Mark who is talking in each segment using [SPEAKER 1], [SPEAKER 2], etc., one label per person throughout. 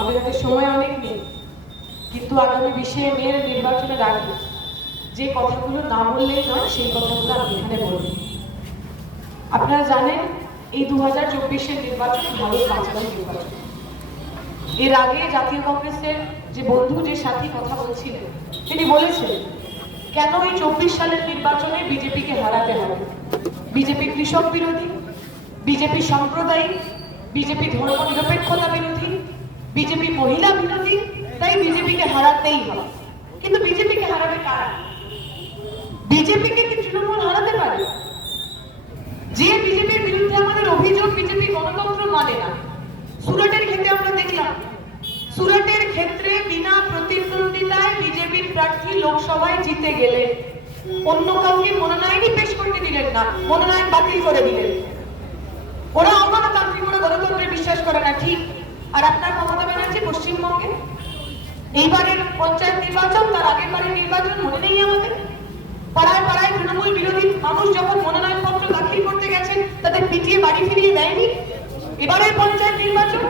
[SPEAKER 1] আমাদের সময় অনেক নেই, কিন্তু আগামী মেয়ের নির্বাচনের আগে যে কথাগুলো না বললেই নয়, সেই কথাগুলো আমি এখানে আপনারা জানেন, এই দু হাজার চব্বিশের নির্বাচন ভারত বাঁচানোর নির্বাচন। এর আগে জাতীয় কংগ্রেসের যে বন্ধু, যে সাথী কথা বলছিলেন, তিনি বলেছেন কেন এই চব্বিশ সালের নির্বাচনে বিজেপিকে হারাতে হবে? বিজেপি কৃষক বিরোধী, বিজেপি সাম্প্রদায়িক বিজেপি ধর্ম নিরপেক্ষতা বিরোধী, বিজেপি মহিলা বিরোধী, তাই বিজেপিকে হারাতেই হবে। কিন্তু বিজেপিকে হারাবে কারা? বিজেপিকে কি তৃণমূল হারাতে পারে? যে বিজেপির বিরুদ্ধে আমাদের অভিযোগ বিজেপি গণতন্ত্র মানে না, সুরাটের ক্ষেত্রে আমরা দেখলাম। সুরাটের ক্ষেত্রে বিনা প্রতিদ্বন্দ্বিতায় বিজেপির প্রার্থী লোকসভায় জিতে গেলেন। অন্য কাউকে মনোনয়নই পেশ করতে দিলেন না, মনোনয়ন বাতিল করে দিলেন। ওরা অগণতান্ত্রিক ওরা গণতন্ত্রে বিশ্বাস করে না ঠিক আর আপনার মমতা ব্যানার্জি পশ্চিমবঙ্গে? এইবারের পঞ্চায়েত নির্বাচন, তার আগের বারের নির্বাচন মনে নেই আমাদের। পাড়ায় পাড়ায় তৃণমূল বিরোধী মানুষ যখন মনোনয়ন পত্র দাখিল করতে গেছেন, তাদের পিটিয়ে বাড়ি ফিরিয়ে দেয়নি? এবারের পঞ্চায়েত নির্বাচন,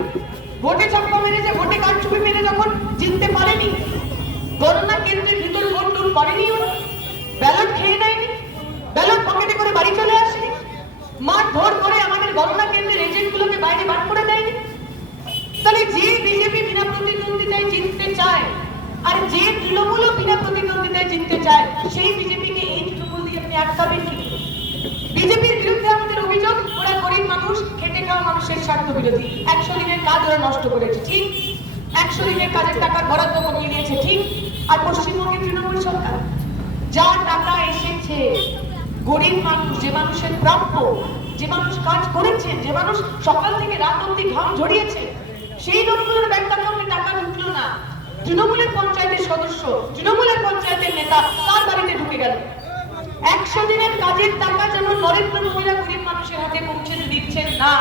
[SPEAKER 1] ভোটে চক্র মেরেছে, ভোটে কারচুপি মেরে যখন জিততে পারেনি, গণনা কেন্দ্রের ভিতর ভোট করেনি ব্যালট খেয়ে নেয়নি ব্যালট পকেটে করে বাড়ি চলে আসেনি ধর করে আমাদের গণনা কেন্দ্রের এজেন্টগুলোকে বাইরে বার করে দেয়নি? তাহলে যে বিজেপি বিনা প্রতিদ্বন্দ্বিতায় জিততে চায়, আর যে তৃণমূলও বিনা প্রতিদ্বন্দ্বিতায় জিততে চায়, সেই বিজেপিকে এই তৃণমূল দিয়ে আপনি আটকাবেন কি বিজেপির বিরুদ্ধে আমাদের অভিযোগ, ওরা গরিব মানুষ, খেটে খাওয়া মানুষের স্বার্থ বিরোধী। একশো দিনের কাজ ওরা নষ্ট করেছে, ঠিক? একশো দিনের কাজের টাকার বরাদ্দ কমিয়ে দিয়েছে, ঠিক? আর পশ্চিমবঙ্গের তৃণমূল সরকার যা টাকা এসেছে, গরিব মানুষ, যে মানুষের প্রাপ্য যে মানুষ কাজ করেছেন যে মানুষ সকাল থেকে রাত অব্দি ঘাম ঝরিয়েছে, সেই লোকগুলোর ব্যাংক অ্যাকাউন্টে টাকা ঢুকলো না। তৃণমূলের পঞ্চায়েতের সদস্য, তৃণমূলের পঞ্চায়েতের নেতা, তার বাড়িতে ঢুকে গেল। একশো দিনের কাজের টাকা যেমন নরেন্দ্র মহিলা গরিব মানুষের হাতে পৌঁছে দিচ্ছেন না।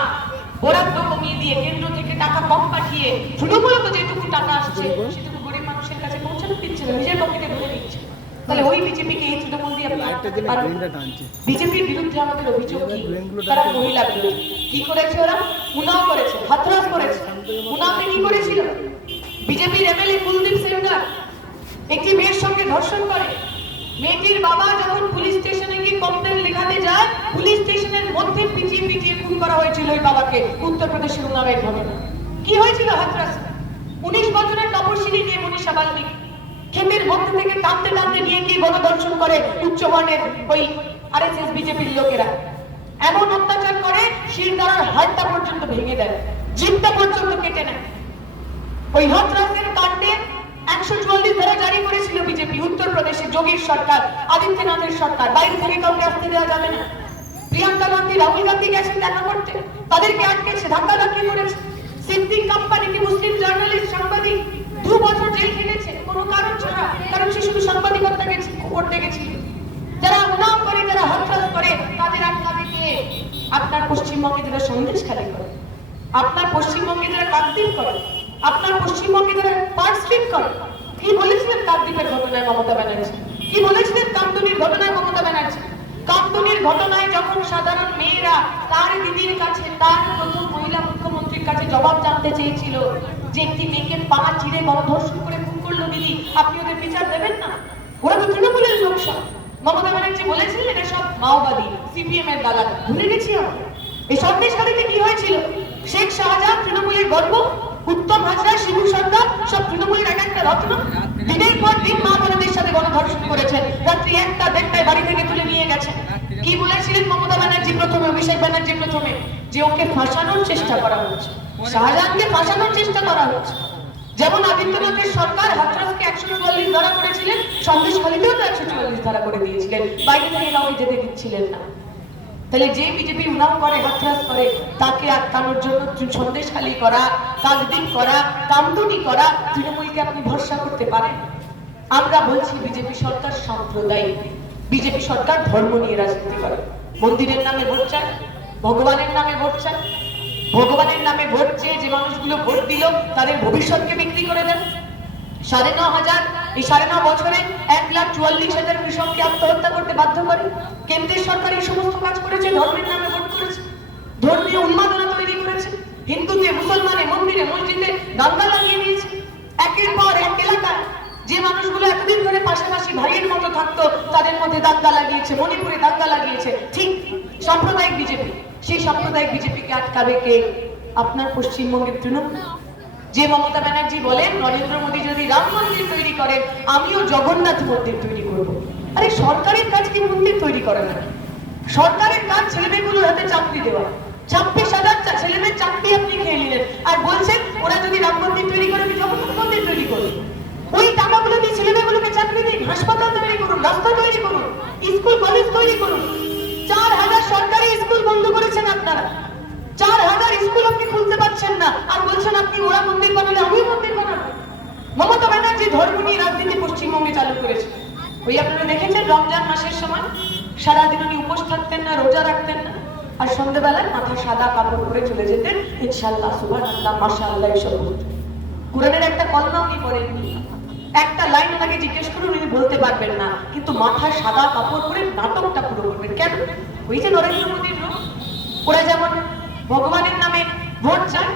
[SPEAKER 1] বরাদ্দ কমিয়ে দিয়ে কেন্দ্র থেকে টাকা কম পাঠিয়ে তৃণমূলত যেটুকু টাকা আসছে, সেটুকু গরিব মানুষের কাছে পৌঁছানো দিচ্ছে না, নিজের নিচ্ছে তাহলে ওই বিজেপিকে এই তৃণমূল দিয়ে বিজেপির বিরুদ্ধে আমাদের অভিযোগ কি? তারা মহিলা কি করেছে ওরা? উনাও করেছে হাতরাস করেছে। উনাতে কি করেছিল? বিজেপির এমএলএ কুলদীপ সেনগার একটি মেয়ের সঙ্গে ধর্ষণ করে। মেয়েটির বাবা যখন পুলিশ স্টেশনে গিয়ে কমপ্লেন লেখাতে যায় পুলিশ স্টেশনের মধ্যে পিটিয়ে পিটিয়ে খুন করা হয়েছিল ওই বাবাকে উত্তরপ্রদেশের উন্নাবের ঘটনা। কি হয়েছিল হাতরাস? উনিশ বছরের তপশিলি নিয়ে মনীষা বাল্মীকি। খেমের মধ্যে থেকে টানতে টানতে নিয়ে গিয়ে গণদর্শন করে উচ্চবর্ণের ওই আরএসএস বিজেপির লোকেরা। এমন অত্যাচার করে শিরদাঁড়ার হাড়টা পর্যন্ত ভেঙে দেয় জিভটা পর্যন্ত কেটে নেয়। ওই হতরাসের কাণ্ডে একশো চুয়াল্লিশ ধারা জারি করেছিল বিজেপি, উত্তরপ্রদেশে যোগীর সরকার, আদিত্যনাথের সরকার, বাইরে থেকে কাউকে আসতে দেওয়া যাবে না। প্রিয়াঙ্কা গান্ধী, রাহুল গান্ধী গেছেন দেখা করতে। তাদেরকে আটকেছে ধাক্কা ধাক্কি করেছে? সিদ্দিক কোম্পানিকে মুসলিম জার্নালিস্ট, সাংবাদিক, দু বছর জেল খেটেছে কোনো কারণ ছাড়া কারণ সে শুধু সাংবাদিকতা গেছে। যারা উনাও করে, যারা হত্যাস করে, তাদের আটকাবে কে আপনার পশ্চিমবঙ্গে যারা সন্দেশ খালি করে, আপনার পশ্চিমবঙ্গে যারা কাকদ্বীপ করে, আপনার পশ্চিমবঙ্গে যারা স্ট্রিট করে, কি বলেছিলেন কাকদ্বীপের ঘটনায় মমতা ব্যানার্জি? কি বলেছিলেন কামদুনির ঘটনায় মমতা ব্যানার্জি? কামদুনির ঘটনায় যখন সাধারণ মেয়েরা তার দিদির কাছে, তার প্রথম মহিলা মুখ্যমন্ত্রীর কাছে জবাব জানতে চেয়েছিল যে একটি মেয়েকে পা চিড়ে গণধর্ষণ করে খুন করল দিদি, আপনি ওদের বিচার দেবেন না? ওরা তো তৃণমূলের লোক মমতা ব্যানার্জি বলেছিলেন এসব মাওবাদী, সিপিএম এর দালাল। ভুলে গেছি আমরা। এই সন্দেশখালীতে কি হয়েছিল? শেখ শাহজাহান তৃণমূলের গর্ব, উত্তম হাজরা, শিবু সর্দার, সব তৃণমূলের এক একটা রত্ন। দিনের পর দিন মা বোনদের সাথে গণধর্ষণ করেছেন। রাত্রি একটা দেড়টায় বাড়ি থেকে তুলে নিয়ে গেছেন। কি বলেছিলেন মমতা ব্যানার্জি প্রথমে, অভিষেক ব্যানার্জি প্রথমে? যে ওকে ফাঁসানোর চেষ্টা করা হচ্ছে শাহজাহানকে ফাঁসানোর চেষ্টা করা হচ্ছে যেমন আদিত্যনাথের সরকার হাতরাসকে একশো চুয়াল্লিশ ধারা করেছিলেন সন্দেশ তো একশো চুয়াল্লিশ ধারা করে দিয়েছিলেন। বাইরে থেকে যেতে দিচ্ছিলেন না। তাহলে যে বিজেপি উনাও করে করে, তাকে আটকানোর জন্য সন্দেশখালী করা করা করা, তৃণমূলকে আপনি ভরসা করতে পারেন? আমরা বলছি বিজেপি সরকার সাম্প্রদায়িক। বিজেপি সরকার ধর্ম নিয়ে রাজনীতি করে। মন্দিরের নামে ভোট চায়, ভগবানের নামে ভোট চায়। ভগবানের নামে ভোট চেয়ে যে মানুষগুলো ভোট দিল, তাদের ভবিষ্যৎকে বিক্রি করে দেন। সাড়ে ন হাজার এই সাড়ে ন বছরে এক লাখ চুয়াল্লিশ হাজার কৃষককে আত্মহত্যা করতে বাধ্য করে কেন্দ্রের সরকার এই সমস্ত কাজ করেছে, ধর্মের নামে ভোট করেছে, ধর্মীয় উন্মাদনা তৈরি করেছে হিন্দুতে মুসলমানে, মন্দিরে, মসজিদে দাঙ্গা লাগিয়ে দিয়েছে। একের পর এক এলাকায় যে মানুষগুলো এতদিন ধরে পাশাপাশি ভাইয়ের মতো থাকতো, তাদের মধ্যে দাঙ্গা লাগিয়েছে, মণিপুরে দাঙ্গা লাগিয়েছে। ঠিক সাম্প্রদায়িক বিজেপি, সেই সাম্প্রদায়িক বিজেপিকে আটকাবে কে? আপনার পশ্চিমবঙ্গের তৃণমূল। যে মমতা ব্যানার্জি বলেন, নরেন্দ্র মোদী যদি রাম মন্দির করেন, আমিও জগন্নাথ মন্দির তৈরি করব। আরে সরকারের কাজ কি মন্দির তৈরি করে না? সরকারের কাজ ছেলেমেয়েগুলোর হাতে চাকরি দেওয়া। ছাব্বিশ হাজার ছেলেমেয়ের চাকরি আপনি খেয়ে নিলেন। আর বলছেন, ওরা যদি রাম মন্দির তৈরি করে, আমি জগন্নাথ মন্দির তৈরি করব। ওই টাকাগুলো দিয়ে ছেলেমেয়েগুলোকে চাকরি দিন, হাসপাতাল তৈরি করুন, রাস্তা তৈরি করুন, স্কুল কলেজ তৈরি করুন। চার হাজার সরকারি স্কুল বন্ধ করেছেন আপনারা। চার হাজার স্কুল আপনি খুলতে পারছেন না। আর বলছেন, আপনি ওরা মন্দির বানালে আমিও মন্দির বানাবো। মমতা ব্যানার্জি ধর্ম নিয়ে রাজনীতি পশ্চিমবঙ্গে চালু করেছে। ওই আপনারা দেখেছেন রমজান মাসের সময়? সারাদিন উনি উপোস থাকতেন না, রোজা রাখতেন না। আর সন্ধ্যেবেলায় মাথা সাদা কাপড় পরে চলে যেতেন। ইনশাল্লাহ সুভান আল্লাহ মাসা আল্লাহ এসব। কোরআনের একটা কলমা উনি পড়েননি একটা লাইন ওনাকে জিজ্ঞেস করুন, উনি বলতে পারবেন না। কিন্তু মাথায় সাদা কাপড় পরে নাটকটা পুরো করবেন কেন? ওই যে নরেন্দ্র মোদীর লোক ওরা যেমন ভগবানের নামে ভোট চায়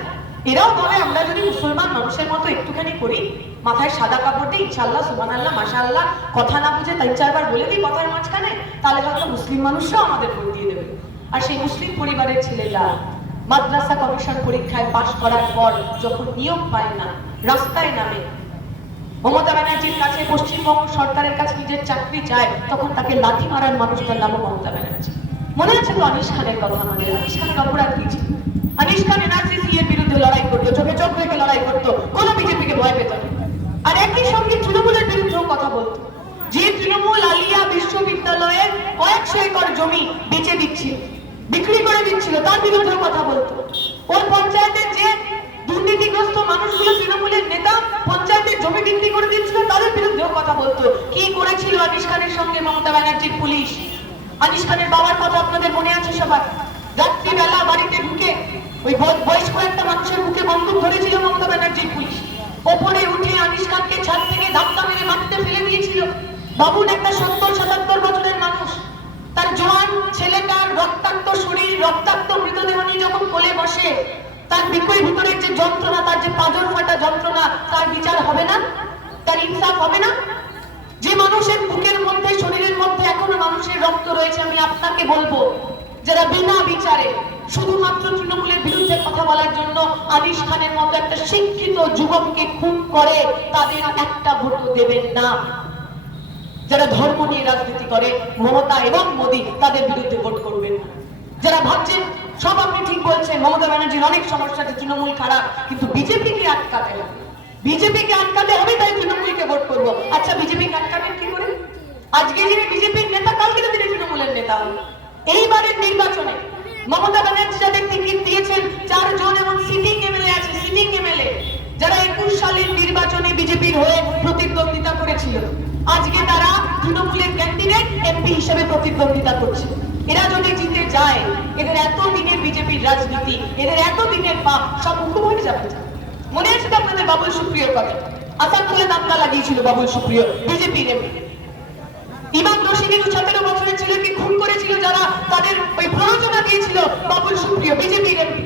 [SPEAKER 1] এরাও বলে, আমরা যদি মুসলমান মানুষের মতো একটুখানি করি, মাথায় সাদা কাপড় দিই ইনশাল্লাহ সুবান আল্লাহ মাসা আল্লাহ কথা না বুঝে তিন চারবার বলে দিই কথার মাঝখানে, তাহলে হয়তো মুসলিম মানুষরাও আমাদের ভোট দিয়ে দেবে। আর সেই মুসলিম পরিবারের ছেলেরা মাদ্রাসা কমিশন পরীক্ষায় পাশ করার পর যখন নিয়োগ পায় না, রাস্তায় নামে, মমতা ব্যানার্জির কাছে পশ্চিমবঙ্গ সরকারের কাছে নিজের চাকরি চায় তখন তাকে লাথি মারার মানুষটার নামও মমতা ব্যানার্জি। মনে আছে তো অনিশ খানের কথা আমাদের অনিশ খানের অপরাধ কি ছিল? অনিশ খান এনআরসিসি এর বিরুদ্ধে লড়াই করতো, চোখে চোখ রেখে লড়াই করতো, কোনো বিজেপিকে ভয় পেত না। আর একই সঙ্গে তৃণমূলের বিরুদ্ধেও কথা বলতো। যে তৃণমূল আলিয়া বিশ্ববিদ্যালয়ে কয়েকশো একর জমি বেচে দিচ্ছিল, বিক্রি করে দিচ্ছিল, তার বিরুদ্ধেও কথা বলতো। ওর পঞ্চায়েতের যে দুর্নীতিগ্রস্ত মানুষগুলো তৃণমূলের নেতা পঞ্চায়েতের জমি বিক্রি করে দিচ্ছিল, তাদের বিরুদ্ধেও কথা বলতো। কি করেছিল আনিস সঙ্গে মমতা ব্যানার্জির পুলিশ? আনিস বাবার কথা আপনাদের মনে আছে সবার? রাত্রিবেলা বাড়িতে ঢুকে ওই বয়- বয়স্ক একটা মানুষের মুখে বন্দুক ধরেছিল মমতা ব্যানার্জির পুলিশ। ওপরে উঠে আনিস ছাদ থেকে ধাক্কা মেরে মাটিতে ফেলে দিয়েছিল। বাবুন একটা সত্তর, সাতাত্তর বছরের মানুষ। তার জোয়ান, ছেলেটার রক্তাক্ত শরীর, রক্তাক্ত মৃতদেহ নিয়ে যখন কোলে বসে, তার বিকই ভিতরের যে যন্ত্রণা, তার যে পাঁজর ফাটা যন্ত্রণা, তার বিচার হবে না? তার ইনসাফ হবে না? যে মানুষের বুকের মধ্যে, শরীরের মধ্যে এখনও মানুষের রক্ত রয়েছে, আমি আপনাকে বলব যারা বিনা বিচারে শুধুমাত্র তৃণমূলের বিরুদ্ধে কথা বলার জন্য আনিস খানের মতো একটা শিক্ষিত যুবককে খুন করে, তাদের একটা ভোটও দেবেন না। যারা ধর্ম নিয়ে রাজনীতি করে, মমতা এবং মোদী তাদের বিরুদ্ধে ভোট করবেন না। যারা ভাবছেন, সব আপনি ঠিক বলছেন, মমতা ব্যানার্জির অনেক সমস্যা তৃণমূল খারাপ, কিন্তু বিজেপিকে আটকাতে হবে। বিজেপিকে আটকাতে হবে, তাই তৃণমূলকে ভোট করব। আচ্ছা বিজেপিকে আটকাবেন কি করে? আজকে যিনি বিজেপির নেতা কালকে তিনি তৃণমূলের নেতা হন এইবারের নির্বাচনে মমতা ব্যানার্জি যাদের টিকিট দিয়েছেন, চারজন এবং সিটিং এমএলএ আছে সিটিং এমএলএ যারা একুশ সালের নির্বাচনে বিজেপির হয়ে প্রতিদ্বন্দ্বিতা করেছিল। আজকে তারা তৃণমূলের ক্যান্ডিডেট এমপি হিসেবে প্রতিদ্বন্দ্বিতা করছে। এরা যদি জিতে যায়, এদের এত দিনের বিজেপির রাজনীতি, এদের এত দিনের পাপ সব মুখ হয়ে যাবে। মনে আছে তো আপনাদের বাবুল সুপ্রিয়র কথা? আসানসোলে দাঙ্গা লাগিয়েছিল বাবুল সুপ্রিয়, বিজেপির এমপি। ইমাম রশিদের সতেরো বছরের ছেলেকে খুন করেছিল যারা তাদের ওই প্ররোচনা দিয়েছিল বাবুল সুপ্রিয় বিজেপির এমপি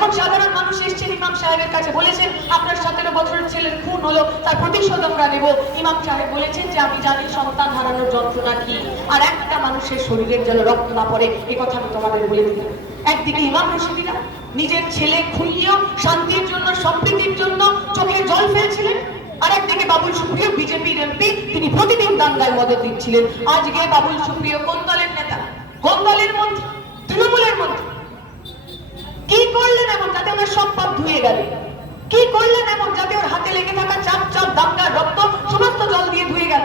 [SPEAKER 1] যখন সাধারণ মানুষ এসছেন ইমাম সাহেবের কাছে বলেছেন, আপনার সতেরো বছরের ছেলের খুন হলো, তার প্রতিশোধ আমরা নেব। ইমাম সাহেব বলেছেন যে, আমি জানি সন্তান হারানোর যন্ত্রণা কি, আর একটা মানুষের শরীরের যেন রক্ত না পড়ে এই কথা আমি তোমাদের বলে দিলাম। একদিকে ইমাম রশিদিরা, নিজের ছেলে খুললেও শান্তির জন্য, সম্প্রীতির জন্য চোখে জল ফেলছিলেন। আর একদিকে বাবুল সুপ্রিয়, বিজেপির এমপি, তিনি প্রতিদিন দাঙ্গায় মদত দিচ্ছিলেন। আজকে বাবুল সুপ্রিয় কোন দলের নেতা? কোন দলের মন্ত্রী? তৃণমূলের মন্ত্রী। কি করলেন এমন যাতে ওনার সব পাপ ধুয়ে গেল? কি করলেন এমন যাতে ওর হাতে লেগে থাকা চাপ চাপ দাঙ্গার রক্ত, সমস্ত জল দিয়ে ধুয়ে গেল?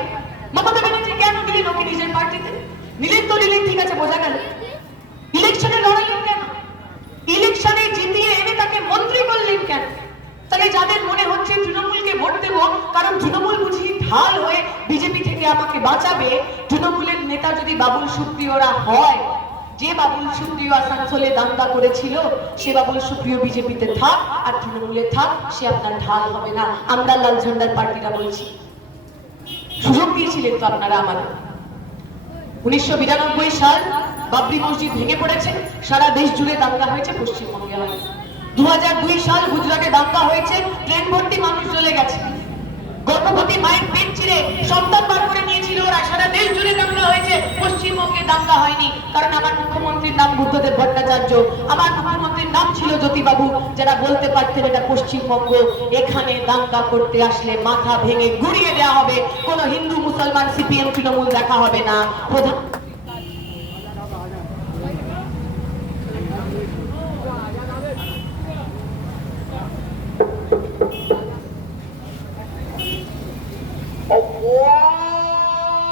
[SPEAKER 1] মমতা ব্যানার্জি কেন দিলেন ওকে নিজের পার্টিতে? নিলেন তো নিলেন, ঠিক আছে, বোঝা গেল। ইলেকশনে লড়াইলেন কেন? ইলেকশনে জিতিয়ে এনে তাকে মন্ত্রী করলেন কেন? তাহলে যাদের মনে হচ্ছে তৃণমূলকে ভোট দেবো, কারণ তৃণমূল বুঝি ঢাল হয়ে বিজেপি থেকে আমাকে বাঁচাবে, তৃণমূলের নেতা যদি বাবুল সুপ্রিয়রা হয় যে বাবুল সুপ্রিয় আসানসোলে দাঙ্গা করেছিল, সে বাবুল সুপ্রিয় বিজেপিতে থাক আর তৃণমূলে থাক, সে আপনার ঢাল হবে না। আমরা লাল ঝন্ডার পার্টিরা বলছি। সুযোগ দিয়েছিলেন তো আপনারা আমাদের। উনিশশো বিরানব্বই সাল বাবরি মসজিদ ভেঙে পড়েছে, সারা দেশ জুড়ে দাঙ্গা হয়েছে, পশ্চিমবঙ্গে হয় দু সাল গুজরাটে দাঙ্গা হয়েছে ট্রেন ভর্তি মানুষ চলে গেছে। গর্ভবতী মায়ের পেট ছিঁড়ে সন্তান বার করে নিয়েছিল। ওরা সারা দেশ জুড়ে দাঙ্গা হয়েছে। পশ্চিমবঙ্গে দাঙ্গা হয়নি। কারণ আমার মুখ্যমন্ত্রীর নাম বুদ্ধদেব ভট্টাচার্য। আমার মুখ্যমন্ত্রীর নাম ছিল জ্যোতিবাবু। যারা বলতে পারতেন এটা পশ্চিমবঙ্গ। এখানে দাঙ্গা করতে আসলে মাথা ভেঙে গুড়িয়ে দেওয়া হবে। কোনো হিন্দু, মুসলমান, সিপিএম, তৃণমূল দেখা হবে না। প্রধান